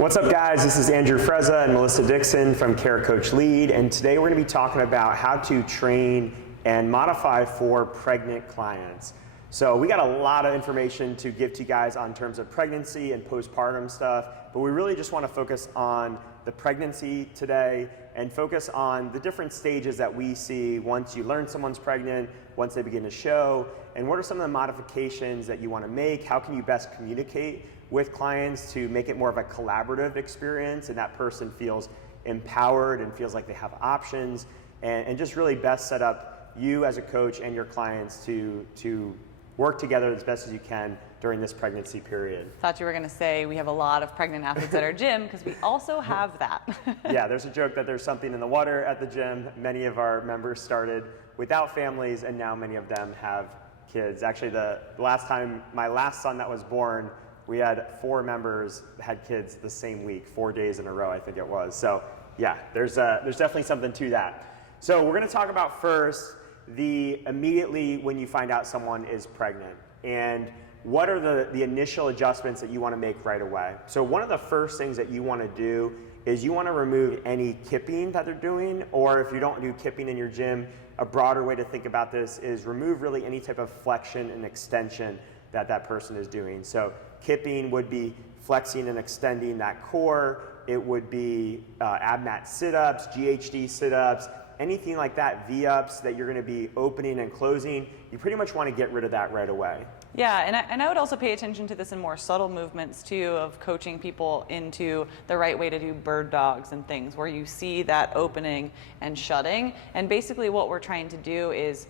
What's up, guys? This is Andrew Frezza and Melissa Dixon from Care Coach Lead, and today we're going to be talking about how to train and modify for pregnant clients. So we got a lot of information to give to you guys on terms of pregnancy and postpartum stuff, but we really just want to focus on the pregnancy today and focus on the different stages that we see once you learn someone's pregnant, once they begin to show, and what are some of the modifications that you want to make, how can you best communicate with clients to make it more of a collaborative experience and that person feels empowered and feels like they have options, and just really best set up you as a coach and your clients to work together as best as you can during this pregnancy period. Thought you were going to say we have a lot of pregnant athletes at our gym because we also have that. Yeah, there's a joke that there's something in the water at the gym. Many of our members started without families and now many of them have kids. Actually, the last time my last son that was born, we had 4 members had kids the same week, 4 days in a row, I think it was. So yeah, there's definitely something to that. So we're going to talk about first the immediately when you find out someone is pregnant and what are the initial adjustments that you want to make right away. So one of the first things that you want to do is you want to remove any kipping that they're doing, or if you don't do kipping in your gym, a broader way to think about this is remove really any type of flexion and extension that that person is doing. So kipping would be flexing and extending that core. It would be ab mat sit-ups, GHD sit-ups, anything like that, V-ups that you're going to be opening and closing. You pretty much want to get rid of that right away. Yeah, and I would also pay attention to this in more subtle movements too, of coaching people into the right way to do bird dogs and things where you see that opening and shutting. And basically what we're trying to do is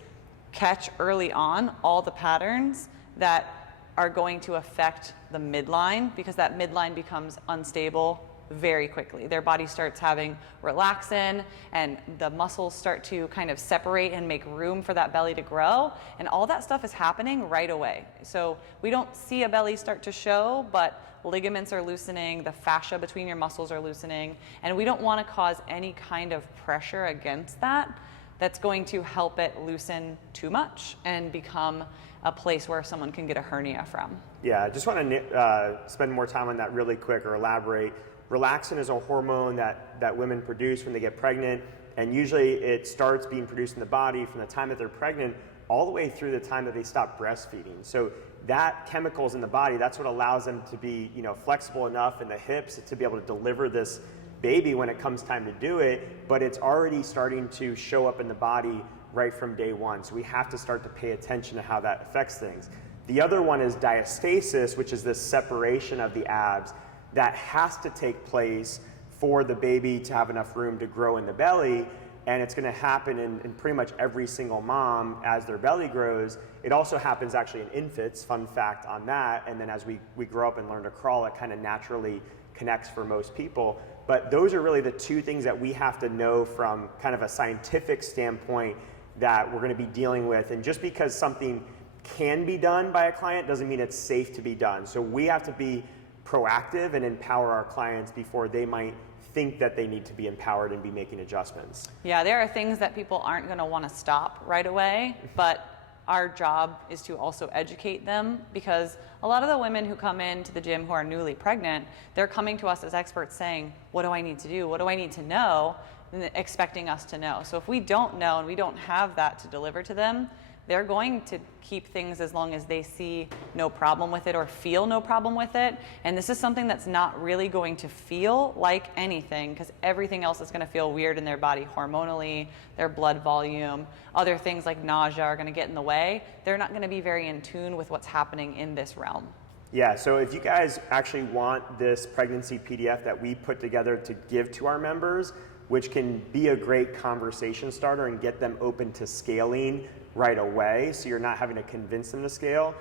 catch early on all the patterns that are going to affect the midline, because that midline becomes unstable very quickly. Their body starts having relaxin and the muscles start to kind of separate and make room for that belly to grow, and all that stuff is happening right away. So we don't see a belly start to show, but ligaments are loosening, the fascia between your muscles are loosening, and we don't want to cause any kind of pressure against that that's going to help it loosen too much and become a place where someone can get a hernia from. Yeah, I just want to spend more time on that really quick or elaborate. Relaxin is a hormone that women produce when they get pregnant, and usually it starts being produced in the body from the time that they're pregnant all the way through the time that they stop breastfeeding. So that chemicals in the body, that's what allows them to be, flexible enough in the hips to be able to deliver this baby when it comes time to do it, but it's already starting to show up in the body right from day one. So we have to start to pay attention to how that affects things. The other one is diastasis, which is this separation of the abs that has to take place for the baby to have enough room to grow in the belly, and it's going to happen in pretty much every single mom as their belly grows. It also happens actually in infants, fun fact on that, and then as we grow up and learn to crawl, it kind of naturally connects for most people. But those are really the two things that we have to know from kind of a scientific standpoint that we're going to be dealing with, and just because something can be done by a client doesn't mean it's safe to be done. So we have to be proactive and empower our clients before they might think that they need to be empowered and be making adjustments. Yeah, there are things that people aren't going to want to stop right away, but our job is to also educate them, because a lot of the women who come into the gym who are newly pregnant, they're coming to us as experts saying, what do I need to do? What do I need to know? And expecting us to know. So if we don't know and we don't have that to deliver to them, they're going to keep things as long as they see no problem with it or feel no problem with it. And this is something that's not really going to feel like anything, because everything else is going to feel weird in their body hormonally, their blood volume, other things like nausea are going to get in the way. They're not going to be very in tune with what's happening in this realm. Yeah, so if you guys actually want this pregnancy PDF that we put together to give to our members, which can be a great conversation starter and get them open to scaling right away, so you're not having to convince them to scale,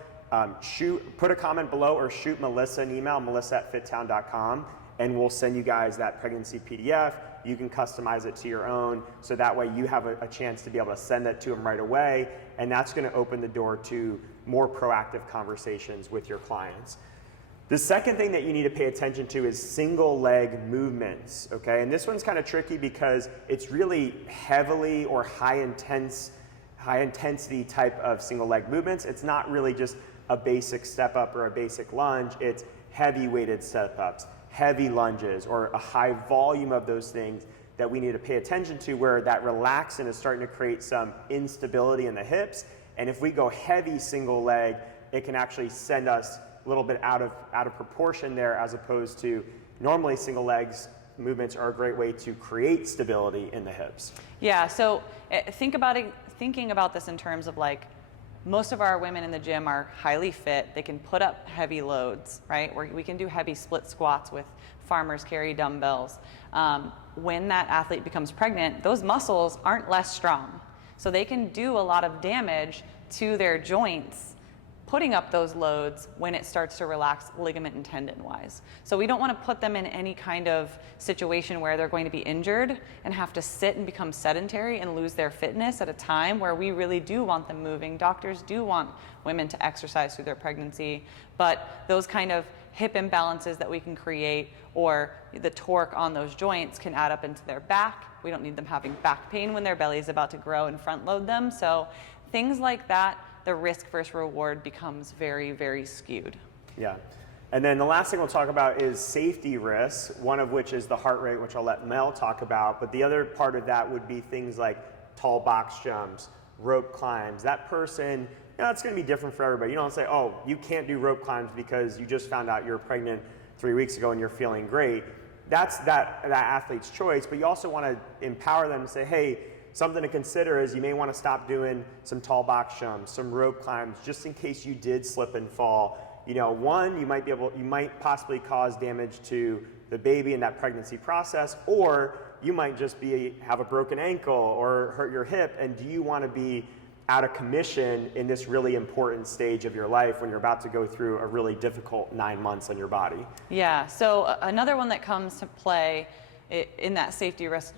put a comment below or shoot Melissa an email, melissa@fittown.com, and we'll send you guys that pregnancy PDF. You can customize it to your own, so that way you have a chance to be able to send that to them right away, and that's going to open the door to more proactive conversations with your clients. The second thing that you need to pay attention to is single leg movements, okay? And this one's kind of tricky because it's really heavily or high intensity type of single leg movements. It's not really just a basic step up or a basic lunge. It's heavy weighted step ups, heavy lunges or a high volume of those things that we need to pay attention to, where that relaxin is starting to create some instability in the hips. And if we go heavy single leg, it can actually send us a little bit out of proportion there, as opposed to normally single legs movements are a great way to create stability in the hips. Yeah, so thinking about this in terms of like, most of our women in the gym are highly fit. They can put up heavy loads, right? We can do heavy split squats with farmers carry dumbbells. When that athlete becomes pregnant, those muscles aren't less strong. So they can do a lot of damage to their joints putting up those loads when it starts to relax ligament and tendon wise. So we don't want to put them in any kind of situation where they're going to be injured and have to sit and become sedentary and lose their fitness at a time where we really do want them moving. Doctors do want women to exercise through their pregnancy, but those kind of hip imbalances that we can create or the torque on those joints can add up into their back. We don't need them having back pain when their belly is about to grow and front load them. So things like that, the risk versus reward becomes very, very skewed. Yeah. And then the last thing we'll talk about is safety risks, one of which is the heart rate, which I'll let Mel talk about. But the other part of that would be things like tall box jumps, rope climbs. That person, it's going to be different for everybody. You don't say, oh, you can't do rope climbs because you just found out you're pregnant 3 weeks ago and you're feeling great. That's that athlete's choice. But you also want to empower them to say, hey, something to consider is you may want to stop doing some tall box jumps, some rope climbs, just in case you did slip and fall. One, you might possibly cause damage to the baby in that pregnancy process, or you might just have a broken ankle or hurt your hip. And do you want to be out of commission in this really important stage of your life when you're about to go through a really difficult 9 months on your body? Yeah. So another one that comes to play in that safety risk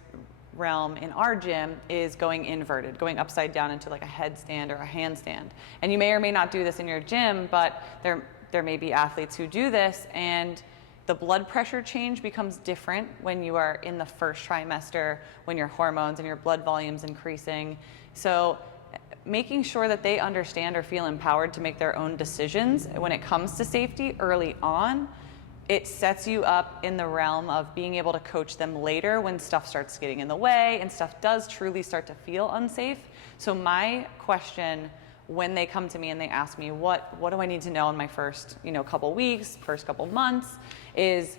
realm in our gym is going inverted, going upside down into like a headstand or a handstand. And you may or may not do this in your gym, but there may be athletes who do this, and the blood pressure change becomes different when you are in the first trimester, when your hormones and your blood volume's increasing. So making sure that they understand or feel empowered to make their own decisions when it comes to safety early on, it sets you up in the realm of being able to coach them later when stuff starts getting in the way and stuff does truly start to feel unsafe. So my question when they come to me and they ask me, what do I need to know in my first, couple weeks, first couple months, is,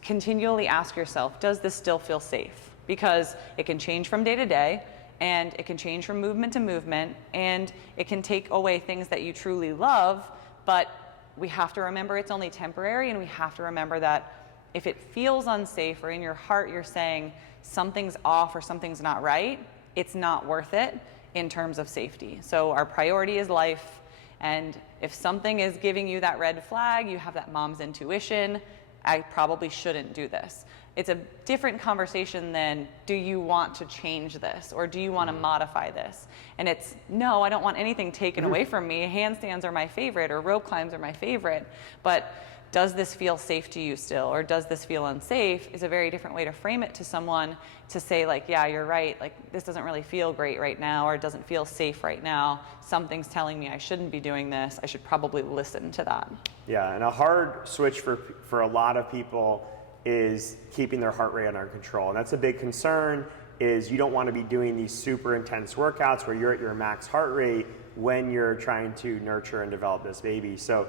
continually ask yourself, does this still feel safe? Because it can change from day to day, and it can change from movement to movement, and it can take away things that you truly love, but we have to remember it's only temporary, and we have to remember that if it feels unsafe or in your heart you're saying something's off or something's not right, it's not worth it in terms of safety. So our priority is life, and if something is giving you that red flag, you have that mom's intuition, I probably shouldn't do this. It's a different conversation than, do you want to change this or do you want to modify this? And it's, no, I don't want anything taken away from me. Handstands are my favorite, or rope climbs are my favorite, but does this feel safe to you still, or does this feel unsafe, is a very different way to frame it to someone, to say like, yeah, you're right, like this doesn't really feel great right now, or it doesn't feel safe right now. Something's telling me I shouldn't be doing this. I should probably listen to that. Yeah, and a hard switch for a lot of people is keeping their heart rate under control. And that's a big concern, is you don't want to be doing these super intense workouts where you're at your max heart rate when you're trying to nurture and develop this baby. So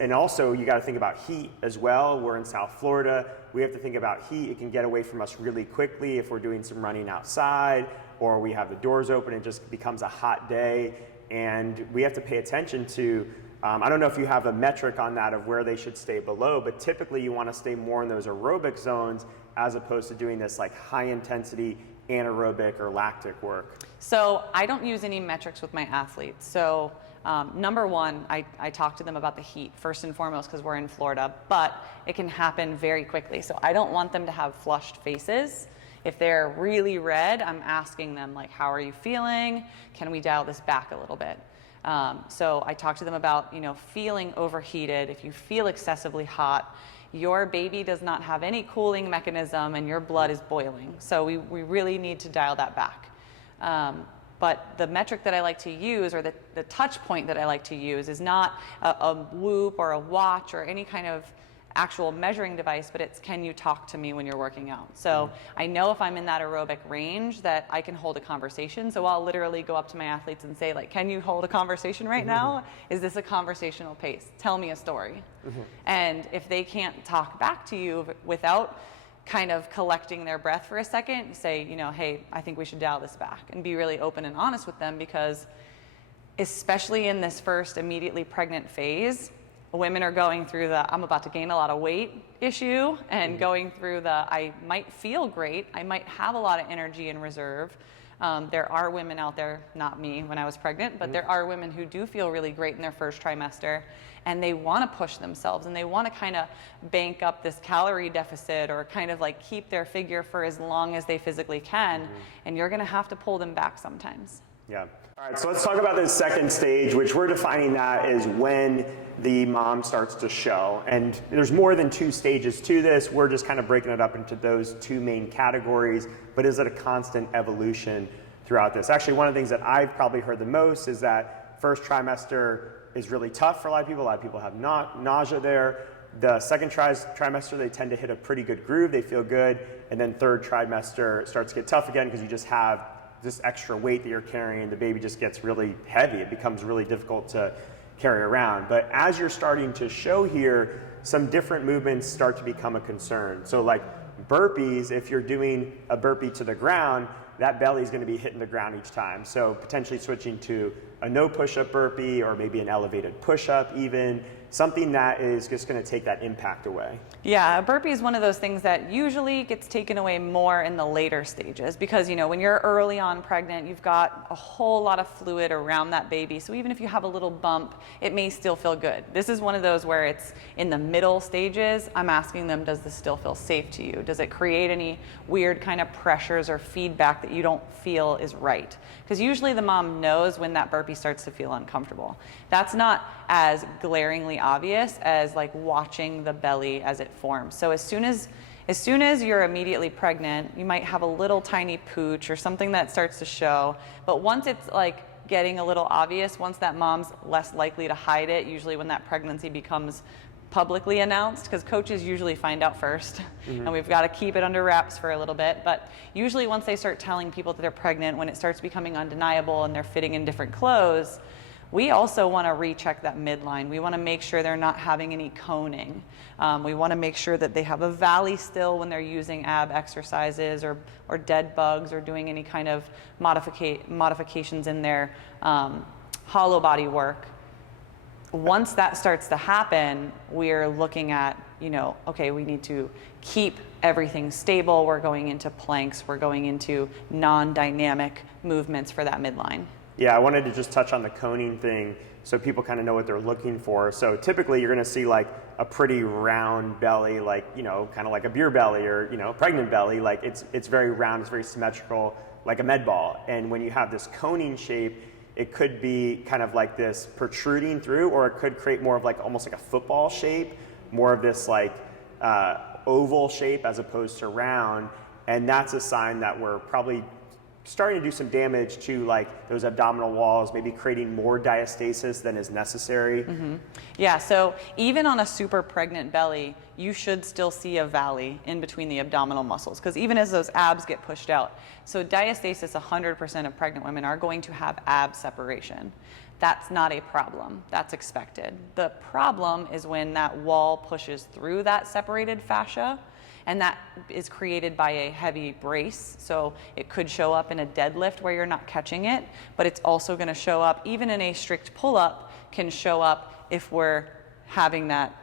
and also you got to think about heat as well. We're in South Florida. We have to think about heat. It can get away from us really quickly if we're doing some running outside, or we have the doors open, it just becomes a hot day. And we have to pay attention to, I don't know if you have a metric on that of where they should stay below, but typically you want to stay more in those aerobic zones as opposed to doing this like high intensity anaerobic or lactic work. So I don't use any metrics with my athletes. So number one, I talk to them about the heat first and foremost because we're in Florida, but it can happen very quickly. So I don't want them to have flushed faces. If they're really red, I'm asking them like, how are you feeling? Can we dial this back a little bit? So I talk to them about, feeling overheated. If you feel excessively hot, your baby does not have any cooling mechanism and your blood is boiling. So we really need to dial that back. But the metric that I like to use, or the touch point that I like to use, is not a Whoop or a watch or any kind of actual measuring device, but it's, can you talk to me when you're working out? So I know if I'm in that aerobic range that I can hold a conversation. So I'll literally go up to my athletes and say, like, can you hold a conversation right now? Is this a conversational pace? Tell me a story. And if they can't talk back to you without kind of collecting their breath for a second, say, you know, hey, I think we should dial this back, and be really open and honest with them, because especially in this first immediately pregnant phase, women are going through the I'm about to gain a lot of weight issue, and going through the I might feel great, I might have a lot of energy in reserve. There are women out there, not me when I was pregnant, but there are women who do feel really great in their first trimester, and they want to push themselves, and they want to kind of bank up this calorie deficit, or kind of like keep their figure for as long as they physically can, and you're going to have to pull them back sometimes. Yeah. All right, so let's talk about this second stage, which we're defining that is when the mom starts to show. And there's more than 2 stages to this. We're just kind of breaking it up into those 2 main categories, but is it a constant evolution throughout this? Actually, one of the things that I've probably heard the most is that first trimester is really tough for a lot of people. A lot of people have nausea there. The second trimester, they tend to hit a pretty good groove. They feel good. And then third trimester starts to get tough again, because you just have this extra weight that you're carrying. The baby just gets really heavy. It becomes really difficult to carry around. But as you're starting to show here, some different movements start to become a concern. So like burpees, if you're doing a burpee to the ground, that belly is going to be hitting the ground each time. So potentially switching to a no push-up burpee, or maybe an elevated push-up even, something that is just going to take that impact away. Yeah, a burpee is one of those things that usually gets taken away more in the later stages, because, you know, when you're early on pregnant, you've got a whole lot of fluid around that baby. So even if you have a little bump, it may still feel good. This is one of those where it's in the middle stages. I'm asking them, does this still feel safe to you? Does it create any weird kind of pressures or feedback that you don't feel is right? Because usually the mom knows when that burpee starts to feel uncomfortable. That's not as glaringly obvious as like watching the belly as it forms. So as soon as you're immediately pregnant, you might have a little tiny pooch or something that starts to show. But once it's like getting a little obvious, once that mom's less likely to hide it, usually when that pregnancy becomes publicly announced, because coaches usually find out first, and we've got to keep it under wraps for a little bit. But usually once they start telling people that they're pregnant, when it starts becoming undeniable and they're fitting in different clothes, we also want to recheck that midline. We want to make sure they're not having any coning. We want to make sure that they have a valley still when they're using ab exercises or dead bugs, or doing any kind of modifications in their hollow body work. Once that starts to happen, we're looking at, you know, okay, we need to keep everything stable. We're going into planks. We're going into non-dynamic movements for that midline. Yeah, I wanted to just touch on the coning thing so people kind of know what they're looking for. So typically you're going to see like a pretty round belly, like, you know, kind of like a beer belly, or, you know, pregnant belly. Like it's very round, it's very symmetrical, like a med ball. And when you have this coning shape, it could be kind of like this protruding through, or it could create more of like almost like a football shape, more of this like oval shape as opposed to round. And that's a sign that we're probably starting to do some damage to like those abdominal walls, maybe creating more diastasis than is necessary. Yeah, so even on a super pregnant belly, you should still see a valley in between the abdominal muscles, because even as those abs get pushed out. So diastasis, 100% of pregnant women are going to have ab separation. That's not a problem. That's expected. The problem is when that wall pushes through that separated fascia, and that is created by a heavy brace. So it could show up in a deadlift where you're not catching it, but it's also going to show up, even in a strict pull-up, can show up if we're having that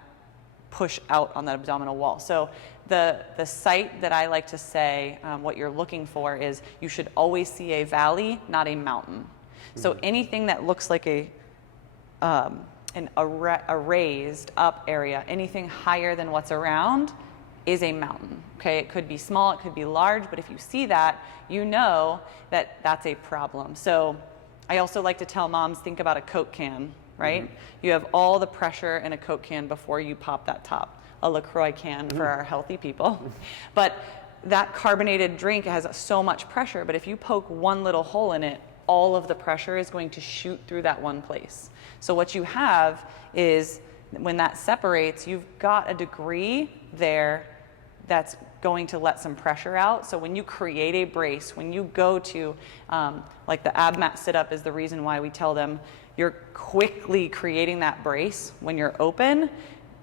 push out on that abdominal wall. So the site that I like to say, what you're looking for is you should always see a valley, not a mountain. So anything that looks like a raised up area, anything higher than what's around, is a mountain. Okay, it could be small, it could be large, but if you see that, you know that that's a problem. So I also like to tell moms, think about a Coke can, right? You have all the pressure in a Coke can before you pop that top. A LaCroix can for our healthy people. But that carbonated drink has so much pressure, but if you poke one little hole in it, all of the pressure is going to shoot through that one place. So what you have is when that separates, you've got a degree there that's going to let some pressure out. So when you create a brace, when you go to, like the ab mat sit up is the reason why we tell them you're quickly creating that brace when you're open.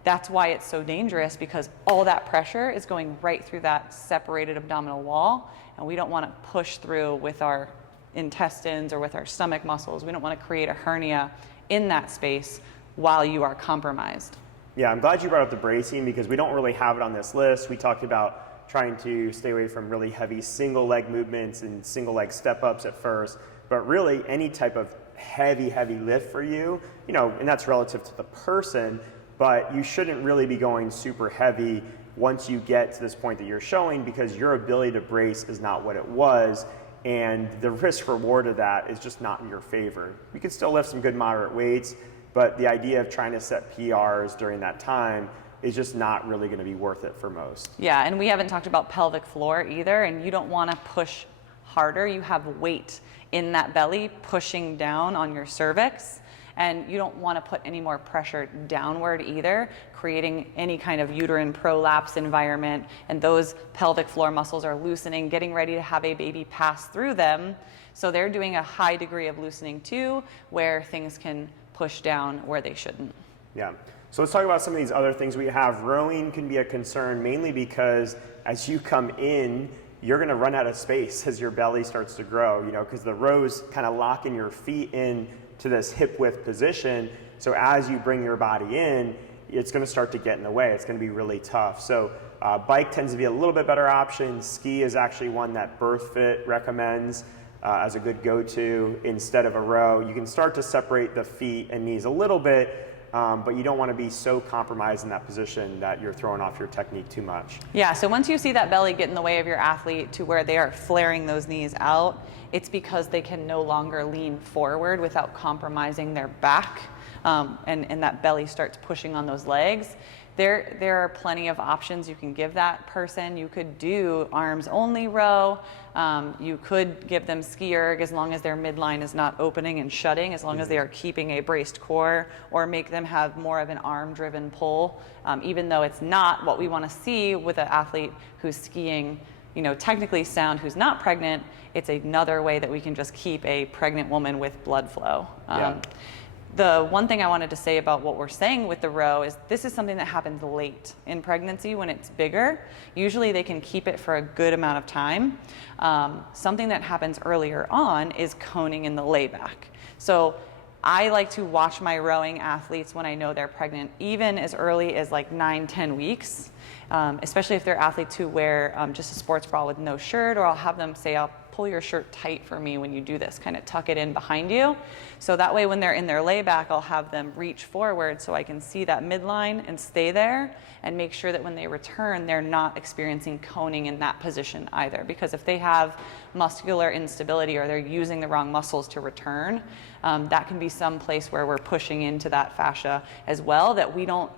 That's why it's so dangerous, because all that pressure is going right through that separated abdominal wall, and we don't want to push through with our intestines or with our stomach muscles. We don't want to create a hernia in that space while you are compromised. Yeah, I'm glad you brought up the bracing, because we don't really have it on this list. We talked about trying to stay away from really heavy single leg movements and single leg step ups at first, but really any type of heavy lift for you, and that's relative to the person, but you shouldn't really be going super heavy once you get to this point that you're showing, because your ability to brace is not what it was, and the risk reward of that is just not in your favor. You can still lift some good moderate weights, but the idea of trying to set PRs during that time is just not really going to be worth it for most. Yeah, and we haven't talked about pelvic floor either, and you don't want to push harder. You have weight in that belly pushing down on your cervix, and you don't want to put any more pressure downward either, creating any kind of uterine prolapse environment, and those pelvic floor muscles are loosening, getting ready to have a baby pass through them. So they're doing a high degree of loosening too, where things can push down where they shouldn't. Yeah. So let's talk about some of these other things we have. Rowing can be a concern mainly because as you come in, you're going to run out of space as your belly starts to grow, because the rows kind of lock in your feet in to this hip width position. So as you bring your body in, it's going to start to get in the way. It's going to be really tough. So bike tends to be a little bit better option. Ski is actually one that BirthFit recommends as a good go-to instead of a row. You can start to separate the feet and knees a little bit, but you don't want to be so compromised in that position that you're throwing off your technique too much. Yeah, so once you see that belly get in the way of your athlete to where they are flaring those knees out, it's because they can no longer lean forward without compromising their back, and that belly starts pushing on those legs. There are plenty of options you can give that person. You could do arms only row. You could give them ski erg as long as their midline is not opening and shutting, as long as they are keeping a braced core, or make them have more of an arm driven pull, even though it's not what we want to see with an athlete who's skiing technically sound, who's not pregnant. It's another way that we can just keep a pregnant woman with blood flow. The one thing I wanted to say about what we're saying with the row is this is something that happens late in pregnancy when it's bigger. Usually they can keep it for a good amount of time. Something that happens earlier on is coning in the layback. So I like to watch my rowing athletes when I know they're pregnant, even as early as like 9-10 weeks, especially if they're athletes who wear just a sports bra with no shirt, or I'll have them say, I'll pull your shirt tight for me when you do this, kind of tuck it in behind you. So that way when they're in their layback, I'll have them reach forward so I can see that midline and stay there, and make sure that when they return, they're not experiencing coning in that position either. Because if they have muscular instability or they're using the wrong muscles to return, that can be some place where we're pushing into that fascia as well that we don't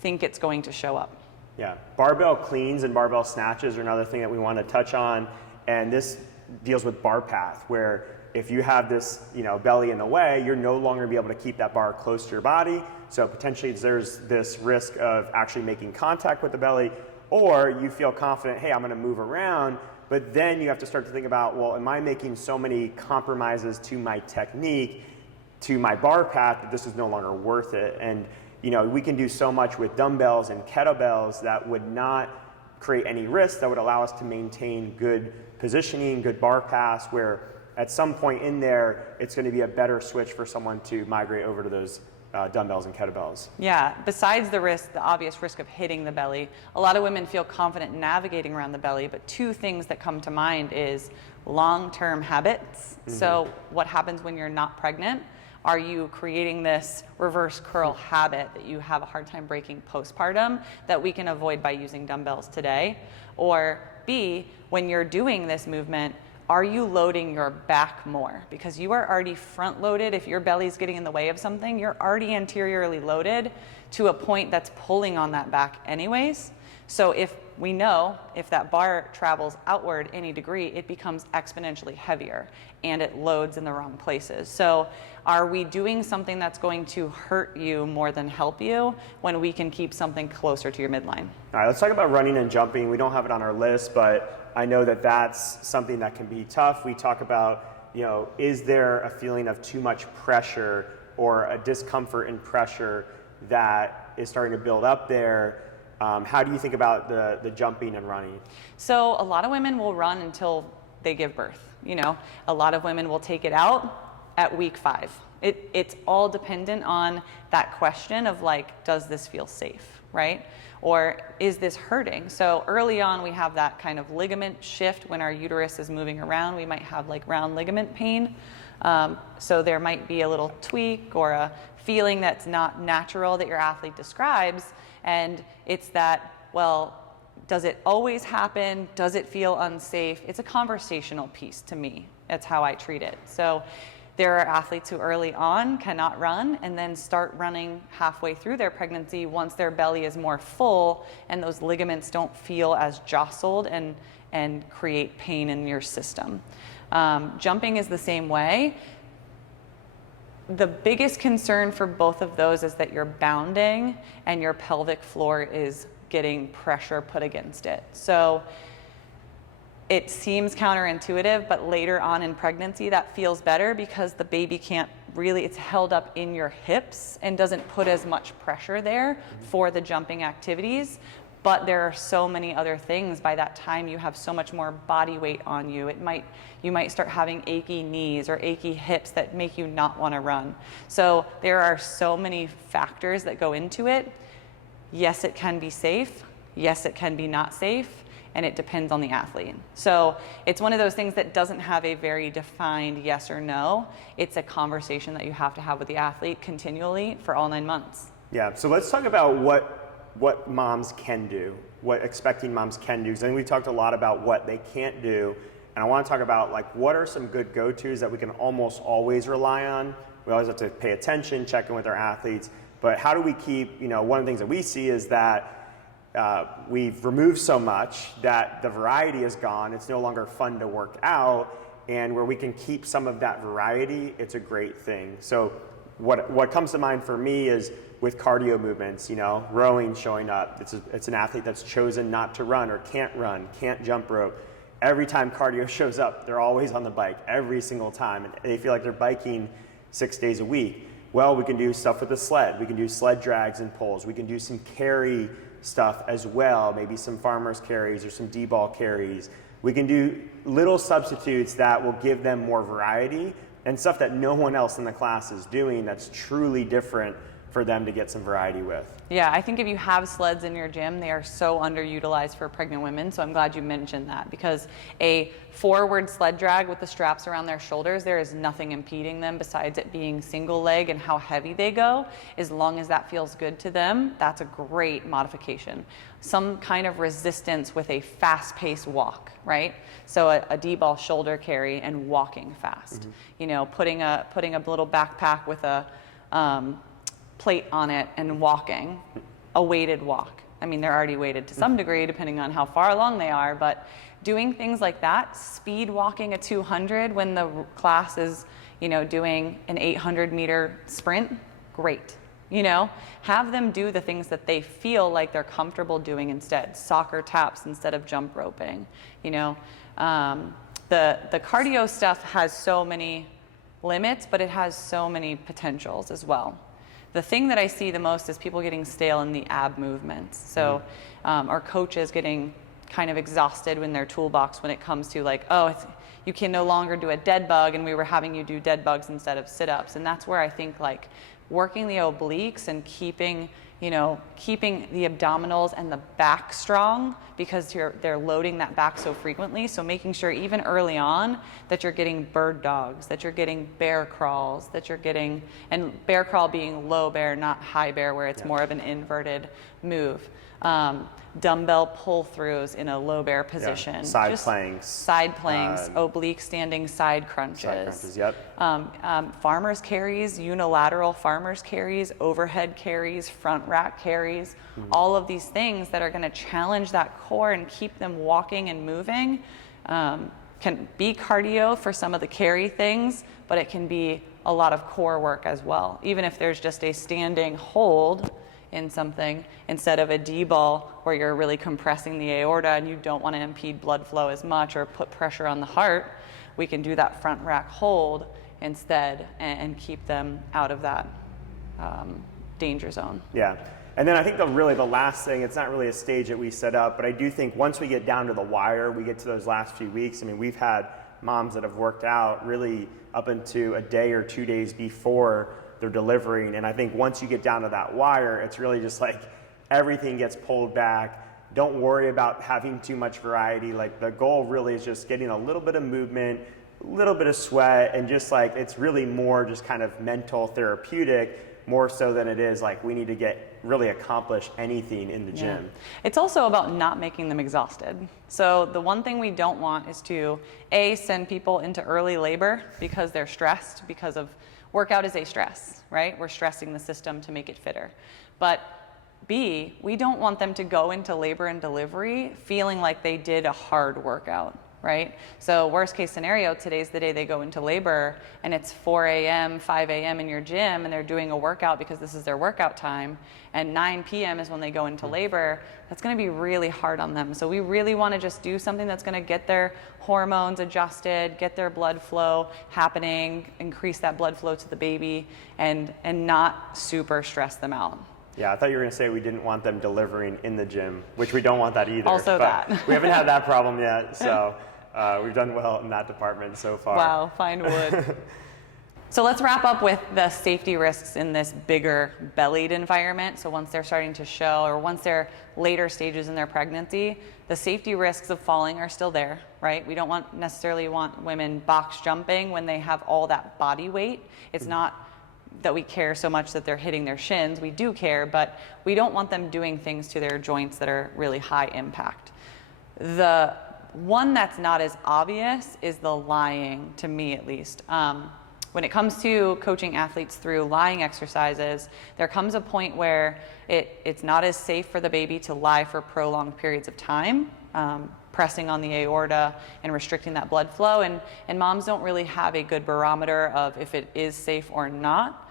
think it's going to show up. Yeah, barbell cleans and barbell snatches are another thing that we want to touch on, and this deals with bar path, where if you have this belly in the way, you're no longer going to be able to keep that bar close to your body. So potentially there's this risk of actually making contact with the belly, or you feel confident, hey, I'm going to move around, but then you have to start to think about, well, am I making so many compromises to my technique, to my bar path, that this is no longer worth it? And we can do so much with dumbbells and kettlebells that would not create any risk, that would allow us to maintain good positioning, good bar paths, where at some point in there, it's going to be a better switch for someone to migrate over to those dumbbells and kettlebells. Yeah, besides the obvious risk of hitting the belly, a lot of women feel confident navigating around the belly, but two things that come to mind is long-term habits. Mm-hmm. So what happens when you're not pregnant? Are you creating this reverse curl habit that you have a hard time breaking postpartum that we can avoid by using dumbbells today? Or B, when you're doing this movement, are you loading your back more? Because you are already front loaded. If your belly's getting in the way of something, you're already anteriorly loaded to a point that's pulling on that back anyways. So if we know if that bar travels outward any degree, it becomes exponentially heavier and it loads in the wrong places. So are we doing something that's going to hurt you more than help you when we can keep something closer to your midline? All right, let's talk about running and jumping. We don't have it on our list, but I know that that's something that can be tough. We talk about, is there a feeling of too much pressure or a discomfort and pressure that is starting to build up there? How do you think about the jumping and running? So a lot of women will run until they give birth. A lot of women will take it out at week 5. It's all dependent on that question of like, does this feel safe, right? Or is this hurting? So early on, we have that kind of ligament shift when our uterus is moving around. We might have like round ligament pain. So there might be a little tweak or a feeling that's not natural that your athlete describes. And it's that, well, does it always happen? Does it feel unsafe? It's a conversational piece to me. That's how I treat it. So there are athletes who early on cannot run and then start running halfway through their pregnancy once their belly is more full and those ligaments don't feel as jostled and create pain in your system. Jumping is the same way. The biggest concern for both of those is that you're bounding and your pelvic floor is getting pressure put against it. So it seems counterintuitive, but later on in pregnancy that feels better because the baby can't really, it's held up in your hips and doesn't put as much pressure there for the jumping activities. But there are so many other things. By that time, you have so much more body weight on you. You might start having achy knees or achy hips that make you not want to run. So there are so many factors that go into it. Yes, it can be safe. Yes, it can be not safe. And it depends on the athlete. So it's one of those things that doesn't have a very defined yes or no. It's a conversation that you have to have with the athlete continually for all 9 months. Yeah, so let's talk about what moms can do, what expecting moms can do. And we've talked a lot about what they can't do. And I want to talk about like what are some good go-tos that we can almost always rely on. We always have to pay attention, check in with our athletes. But how do we keep, one of the things that we see is that we've removed so much that the variety is gone. It's no longer fun to work out. And where we can keep some of that variety, it's a great thing. So what comes to mind for me is with cardio movements, rowing showing up. It's an athlete that's chosen not to run, can't jump rope. Every time cardio shows up, they're always on the bike every single time. And they feel like they're biking 6 days a week. Well, we can do stuff with the sled. We can do sled drags and pulls. We can do some carry stuff as well, maybe some farmer's carries or some D-ball carries. We can do little substitutes that will give them more variety and stuff that no one else in the class is doing that's truly different for them to get some variety with. Yeah, I think if you have sleds in your gym, they are so underutilized for pregnant women. So I'm glad you mentioned that because a forward sled drag with the straps around their shoulders, there is nothing impeding them besides it being single leg and how heavy they go. As long as that feels good to them, that's a great modification. Some kind of resistance with a fast-paced walk, right? So a D-ball shoulder carry and walking fast. Putting a little backpack with a plate on it and walking, a weighted walk. I mean, they're already weighted to some degree depending on how far along they are, but doing things like that, speed walking a 200 when the class is, doing an 800 meter sprint, great. Have them do the things that they feel like they're comfortable doing instead. Soccer taps instead of jump roping. The cardio stuff has so many limits, but it has so many potentials as well. The thing that I see the most is people getting stale in the ab movements. So our coaches getting kind of exhausted in their toolbox when it comes to like, you can no longer do a dead bug and we were having you do dead bugs instead of sit-ups. And that's where I think like working the obliques and keeping the abdominals and the back strong because they're loading that back so frequently. So making sure even early on that you're getting bird dogs, that you're getting bear crawls, that you're getting, and bear crawl being low bear, not high bear where it's more of an inverted move. Dumbbell pull-throughs in a low bear position. Yeah. Side planks. Side planks, oblique standing side crunches. Side crunches, yep. Farmer's carries, unilateral farmer's carries, overhead carries, front rack carries, all of these things that are going to challenge that core and keep them walking and moving. Can be cardio for some of the carry things, but it can be a lot of core work as well. Even if there's just a standing hold in something instead of a D-ball where you're really compressing the aorta and you don't want to impede blood flow as much or put pressure on the heart, we can do that front rack hold instead and keep them out of that danger zone. Yeah. And then I think the last thing, it's not really a stage that we set up, but I do think once we get down to the wire, we get to those last few weeks. I mean, we've had moms that have worked out really up into a day or 2 days before they're delivering. And I think once you get down to that wire, it's really just like everything gets pulled back. Don't worry about having too much variety. Like the goal really is just getting a little bit of movement, a little bit of sweat, and just like it's really more just kind of mental therapeutic, more so than it is like we need to really accomplish anything in the gym. It's also about not making them exhausted. So the one thing we don't want is to send people into early labor because they're stressed, because of workout is a stress, right? We're stressing the system to make it fitter. But B, we don't want them to go into labor and delivery feeling like they did a hard workout, right? So worst case scenario, today's the day they go into labor and it's 4 a.m., 5 a.m. in your gym and they're doing a workout because this is their workout time, and 9 p.m. is when they go into labor. That's going to be really hard on them. So we really want to just do something that's going to get their hormones adjusted, get their blood flow happening, increase that blood flow to the baby, and not super stress them out. Yeah, I thought you were going to say we didn't want them delivering in the gym, which we don't want that either. Also but that. We haven't had that problem yet, so we've done well in that department so far. Wow, fine wood. So let's wrap up with the safety risks in this bigger bellied environment. So once they're starting to show, or once they're later stages in their pregnancy, the safety risks of falling are still there, right? We don't necessarily want women box jumping when they have all that body weight. It's not that we care so much that they're hitting their shins. We do care, but we don't want them doing things to their joints that are really high impact. The one that's not as obvious is the lying, to me at least. When it comes to coaching athletes through lying exercises, there comes a point where it's not as safe for the baby to lie for prolonged periods of time, pressing on the aorta and restricting that blood flow. And moms don't really have a good barometer of if it is safe or not.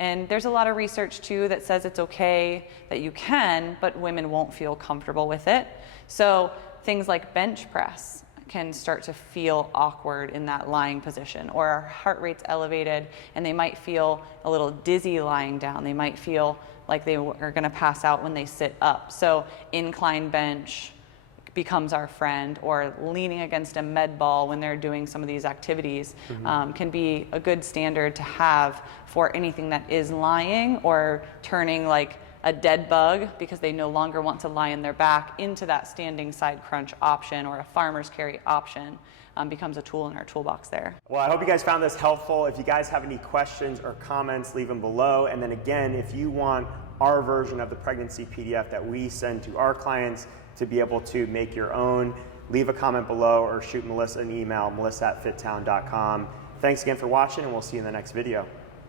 And there's a lot of research too that says it's okay, that you can, but women won't feel comfortable with it. So things like bench press can start to feel awkward in that lying position, or our heart rate's elevated and they might feel a little dizzy lying down. They might feel like they are going to pass out when they sit up. So incline bench becomes our friend, or leaning against a med ball when they're doing some of these activities can be a good standard to have for anything that is lying or turning like a dead bug because they no longer want to lie in their back into that standing side crunch option, or a farmer's carry option becomes a tool in our toolbox there. Well, I hope you guys found this helpful. If you guys have any questions or comments, leave them below. And then again, if you want our version of the pregnancy PDF that we send to our clients to be able to make your own, leave a comment below or shoot Melissa an email, melissa@fittown.com. Thanks again for watching, and we'll see you in the next video.